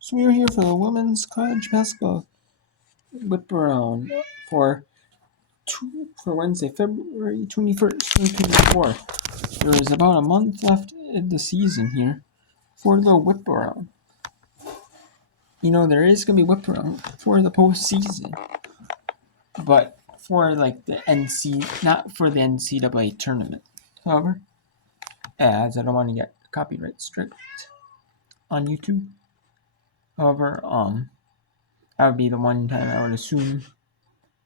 So we are here for the women's college basketball whip around for Wednesday, February 21st, 2024. There is about a month left in the season here for the whip around. You know, there is going to be whip around for the postseason, but for like the not for the NCAA tournament. However, as I don't want to get copyright strict on YouTube. However, that would be the one time I would assume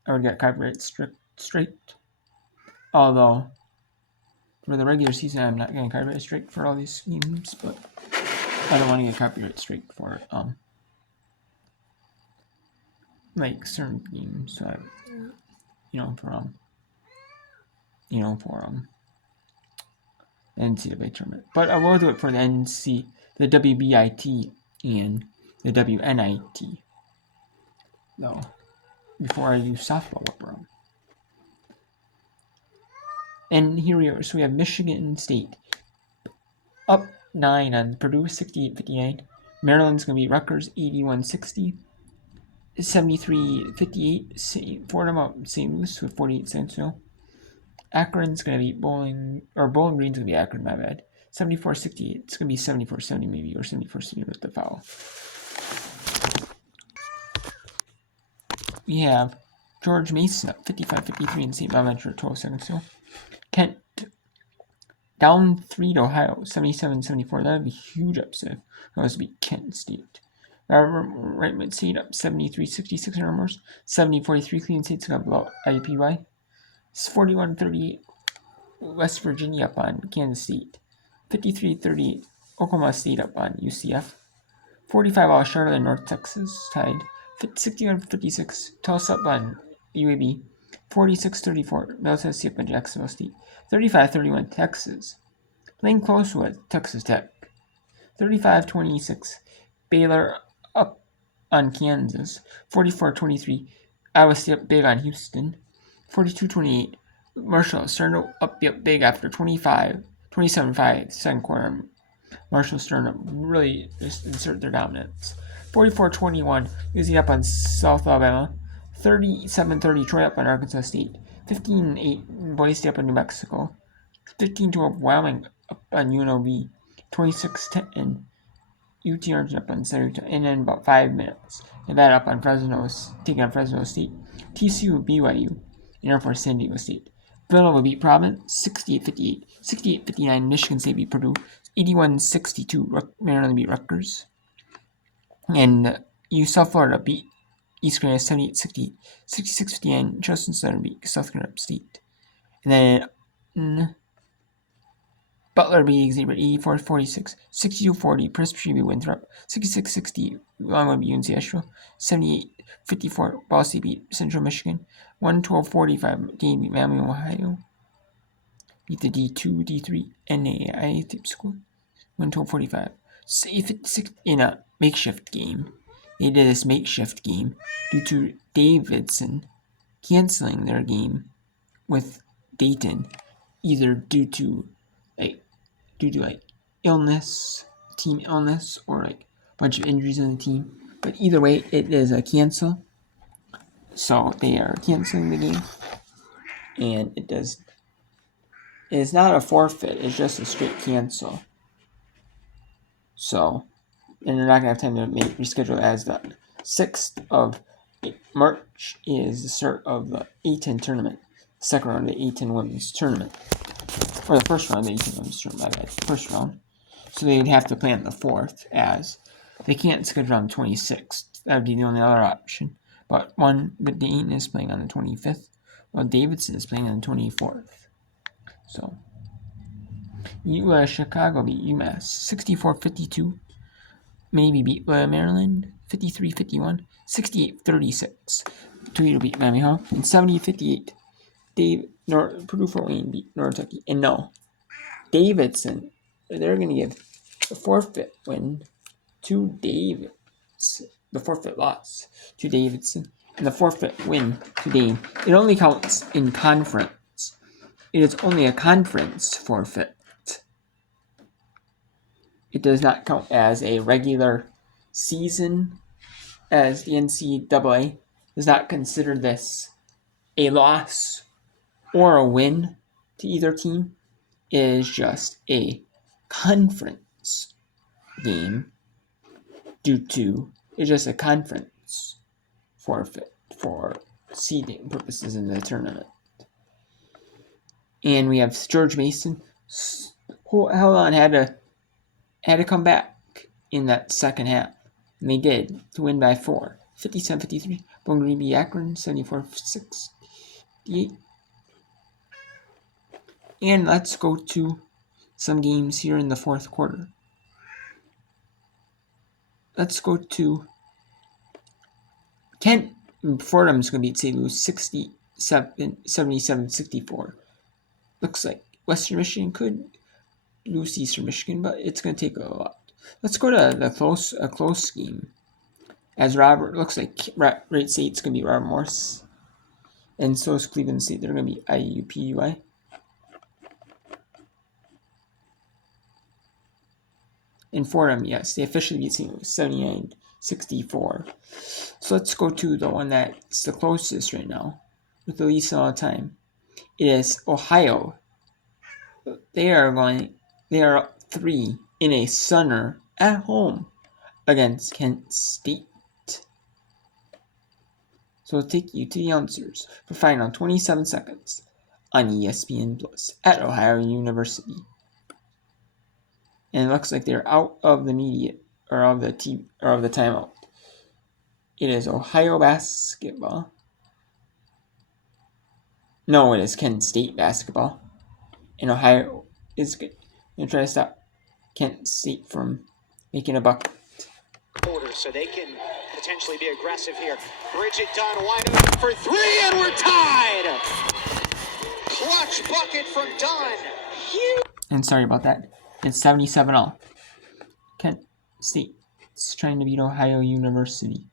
I would get copyright straight. Although for the regular season, I'm not getting copyright straight for all these games, but I don't want to get copyright straight for like certain games. So for NCAA tournament. But I will do it for the WBIT and the WNIT. No, before I do softball whip around. And here we are. So we have Michigan State up 9 on Purdue, 68-59. Maryland's going to beat Rutgers, 81-60. 73-58. Fordham up St. Louis with 48 cents. Akron's going to beat Bowling Green's going to be Akron, my bad. 74-68. It's going to be 74-70 maybe, or 74-70 with the foul. We have George Mason up 55-53 in St. Bonaventure, 12 seconds. Kent down 3 to Ohio, 77-74. That would be a huge upset. That was to beat Kent State. Right State up 73-66 in Armors. 70-43 Cleveland State's going to blow IUPUI. 41-38 West Virginia up on Kansas State. 53-38 Oklahoma State up on UCF. 45 Charlotte and North Texas tied. 61-56 Tulsa up on UAB. 46-34 Middle Tennessee up on Jacksonville State. 35-31 Texas playing close with Texas Tech. 35-26 Baylor up on Kansas. 44-23 Iowa State up big on Houston. 42-28 Marshall starting up big after 27-5 second quarter. Marshall starting to really just insert their dominance. 44-21 Louisiana up on South Alabama. 37-30 Troy up on Arkansas State. 15-8 Boise State up on New Mexico. 15-12 Wyoming up on UNLV. 26-10 UT Orange up on Center, and in about 5 minutes, Nevada up on taking on Fresno State. TCU BYU, and Air Force San Diego State. Villanova beat Providence 68-58. 68-59 Michigan State beat Purdue. 81-62 Maryland beat Rutgers. And South Florida beat East Carolina 78-68. 66-59 Charleston Southern beat South Carolina State. And then Butler beat Xavier 84-46. 62-40 Presbyterian beat Winthrop. 66-60 Longwood beat UNC Asheville. 78-54 Ball State beat Central Michigan. 112-45 Dayton beat Miami, Ohio. Beat the D2, D3 NAIA type school. 112-45. In a makeshift game. They did this makeshift game due to Davidson canceling their game with Dayton, either due to illness, team illness, or like a bunch of injuries on the team. But either way, it is a cancel. So they are canceling the game, and it is not a forfeit. It's just a straight cancel. So, and they're not gonna have time to reschedule as the 6th of March is the start of the A10 tournament, the second round of the A10 women's tournament. Or the first round of the A10 women's tournament, my bad. First round. So they would have to play on the 4th, as they can't schedule on the 26th. That would be the only other option. But Dayton is playing on the 25th, while Davidson is playing on the 24th. So, Chicago beat UMass 64-52. Maybe beat Maryland 53-51. 68-36. Toledo beat Miami, and 70-58. Purdue Fort Wayne beat North Kentucky. And no, Davidson, they're going to give the forfeit win to Davidson. The forfeit loss to Davidson. And the forfeit win to Dayton. It only counts in conference. It is only a conference forfeit. It does not count as a regular season, as the NCAA does not consider this a loss or a win to either team. It is just a conference game due to it's just a conference forfeit for seeding purposes in the tournament. And we have George Mason held on, had to come back in that second half. And they did to win by 4. 57-53. Bowling Green beat Akron 74-68. And let's go to some games here in the fourth quarter. Let's go to Kent. Fordham's going to beat St. Louis 77-64. Looks like Western Michigan could lose Eastern Michigan, but it's going to take a lot. Let's go to a close game. As Robert looks like Wright State's going to be Robert Morris, and so is Cleveland State. They're going to be IUPUI. And Fordham, yes, they officially beat St. Louis 79-64. So let's go to the one that's the closest right now, with the least amount of time. It is Ohio. They are up 3 in a Sunner at home against Kent State. So we'll take you to the answers for final 27 seconds on ESPN Plus at Ohio University. And it looks like they're out of the of the timeout. It is Ohio basketball. No, it is Kent State basketball. And Ohio is going to try to stop Kent State from making a bucket. So they can potentially be aggressive here. Bridget Dunn wide open for 3, and we're tied. Clutch bucket from Dunn. Huge. And sorry about that. It's 77-all. Kent State is trying to beat Ohio University.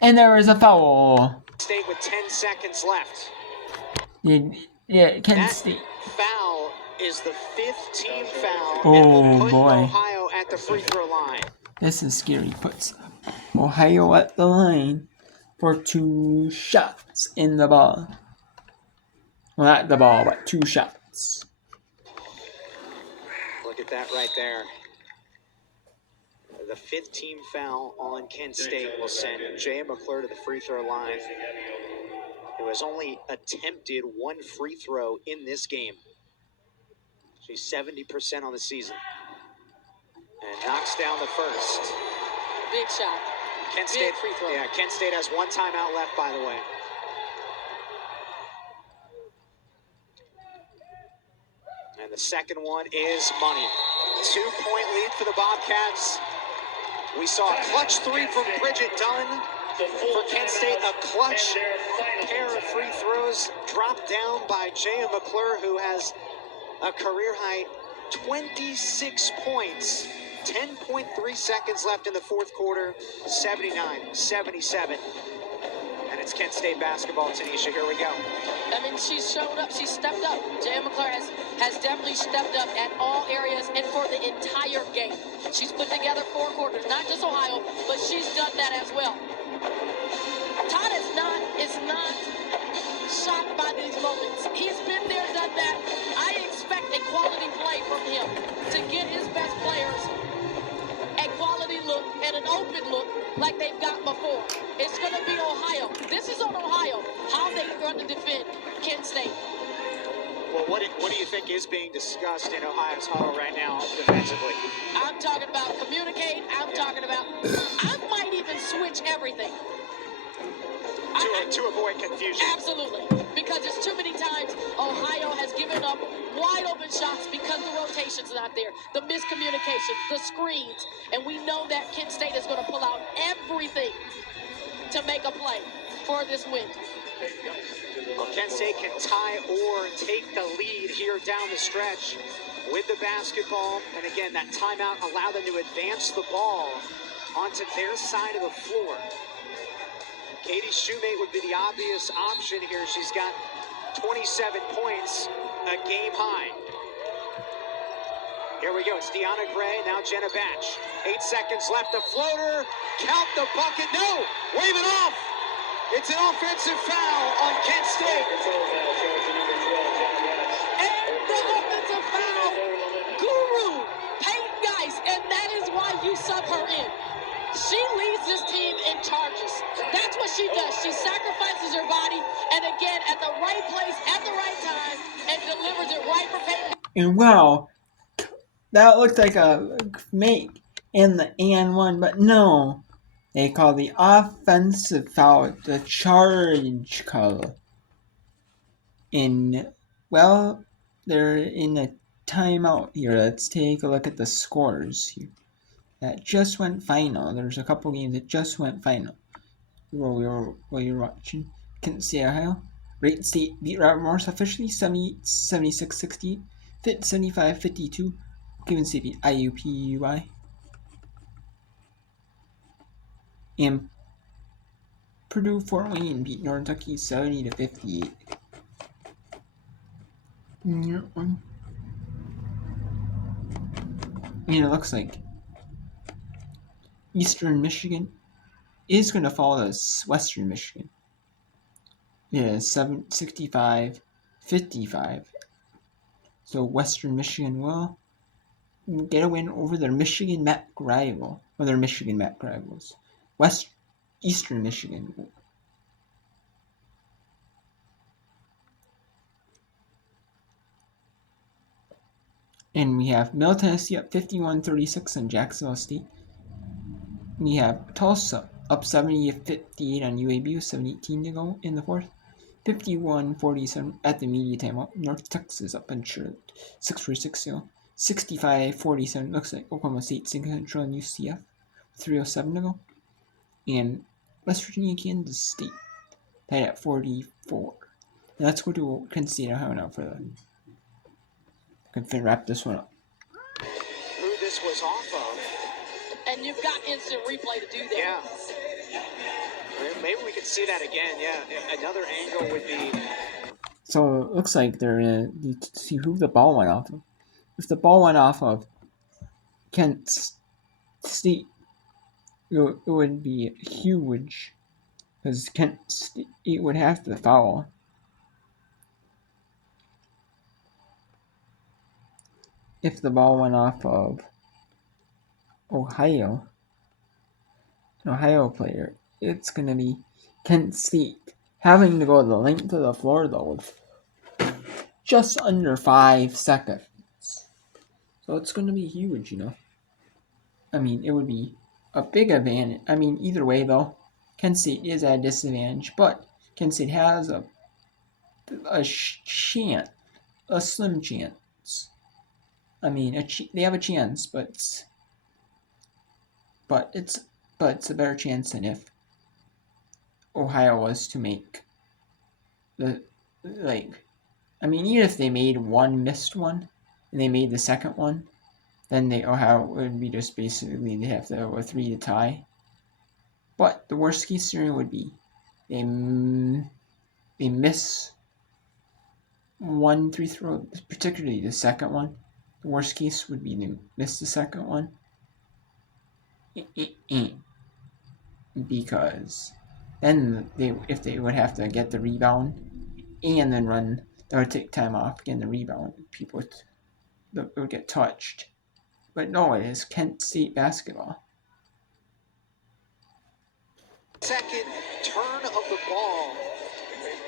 And there is a foul. State with 10 seconds left. Yeah, Kent State. Foul is the 5th team foul. Oh, and will put boy. Ohio at the free throw line. This is scary. Puts Ohio at the line for 2 shots in the ball. Well, not the ball, but 2 shots. Look at that right there. The 5th team foul on Kent State will send Jay McClure to the free throw line, who has only attempted 1 free throw in this game. She's 70% on the season. And knocks down the first. Big shot. Kent State free throw. Yeah, Kent State has 1 timeout left, by the way. And the second one is money. 2-point lead for the Bobcats. We saw a clutch 3 from Bridget Dunn. For Kent State, a clutch pair of free throws dropped down by Jaya McClure, who has a career high 26 points. 10.3 seconds left in the fourth quarter. 79-77. And it's Kent State basketball, Tanisha. Here we go. I mean, she's showed up. She's stepped up. Jay McClure has definitely stepped up at all areas and for the entire game. She's put together 4 quarters, not just Ohio, but she's done that as well. Todd is not shocked by these moments. He's been there, done that. I expect a quality play from him to get his best players a quality look and an open look like they've got before. It's going to be Ohio. This is on Ohio, how they're going to defend Kent State. Well, what do you think is being discussed in Ohio's huddle right now defensively? I'm talking about communicate. I might even switch everything. To avoid confusion. Absolutely. Because it's too many times Ohio has given up wide open shots because the rotation's not there. The miscommunication, the screens. And we know that Kent State is going to pull out everything to make a play for this win. Well, Kent State can tie or take the lead here down the stretch with the basketball. And again, that timeout allowed them to advance the ball onto their side of the floor. Katie Shoemate would be the obvious option here. She's got 27 points, a game high. Here we go. It's Deanna Gray, now Jenna Batch. 8 seconds left. The floater. Count the bucket. No! Wave it off! It's an offensive foul on Kent State. And the offensive foul, guru, Peyton Geis, and that is why you sub her in. She leads this team in charges. That's what she does. She sacrifices her body, and again, at the right place, at the right time, and delivers it right for Peyton. And wow, that looked like a make in the and one, but no. They call the offensive foul the charge call. Well, they're in a timeout here. Let's take a look at the scores here. That just went final. There's a couple games that just went final. While you're watching, Kent State, Ohio. Wright State beat Robert Morris officially 76-68. Fit 75-52. Cleveland State beat IUPUI. And Purdue Fort Wayne beat Northern Kentucky 70-58. And it looks like Eastern Michigan is going to follow Western Michigan. It is 65-55. So Western Michigan will get a win over their Michigan MAC rival, or their Michigan MAC rivals. Eastern Michigan. And we have Middle Tennessee up 51-36 on Jacksonville State. We have Tulsa up 70-58 on UAB with 7:18 to go in the fourth. 51-47 at the media timeout. North Texas up in Charlotte. 6-6 to go. 65-47 looks like Oklahoma State Central and UCF. 3:07 to go. And West Virginia, Kansas State tied at 44. And let's go to Kent State, Ohio now for the. Can wrap this one up. Who this was off of. And you've got instant replay to do that. Yeah. Maybe we could see that again. Yeah, another angle would be. So it looks like they're going to see who the ball went off of. If the ball went off of Kent State, it would be huge because Kent State would have to foul. If the ball went off of an Ohio player, it's going to be Kent State having to go the length of the floor, though, with just under 5 seconds. So it's going to be huge, I mean, it would be a big advantage. I mean, either way, though, Kent State is at a disadvantage, but Kent State has a slim chance. I mean, they have a chance, but it's a better chance than if Ohio was to make even if they made one missed one and they made the second one, then Ohio would be just basically they have to go a 3 to tie. But the worst case scenario would be they miss 1 free throw, particularly the second one. The worst case would be they miss the second one. Because then if they would have to get the rebound and then run, they would take time off getting the rebound. People would get touched. But no, it is Kent State basketball. Second turn of the ball.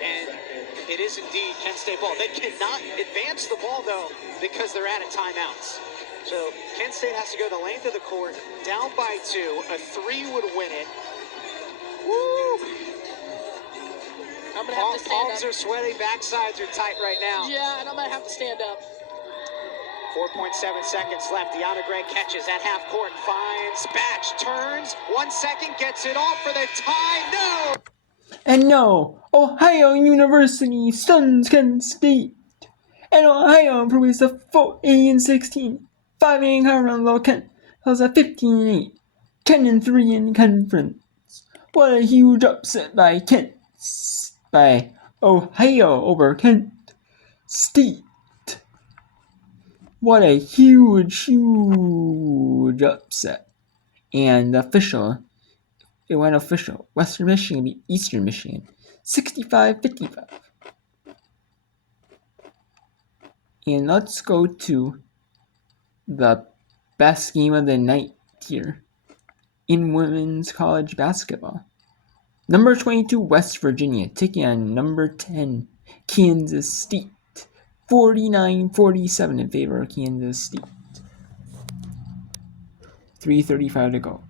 And it is indeed Kent State ball. They cannot advance the ball, though, because they're out of timeouts. So Kent State has to go the length of the court, down by 2. A 3 would win it. Woo! I'm going to have to stand Palms up. are sweaty, backsides are tight right now. Yeah, and I'm going to have to stand up. 4.7 seconds left. Deanna Gray catches at half court, finds Batch, turns, 1 second, gets it off for the tie. No! And no, Ohio University stuns Kent State. And Ohio improves to 8-16. 5-8 in conference, though Kent has a 15-8. 10-3 in conference. What a huge upset by Ohio over Kent State. What a huge upset. And it went official. Western Michigan beat Eastern Michigan 65-55. And let's go to the best game of the night here in women's college basketball. Number 22, West Virginia, taking on number 10, Kansas State. 49-47 in favor of Kansas State. 3:35 to go.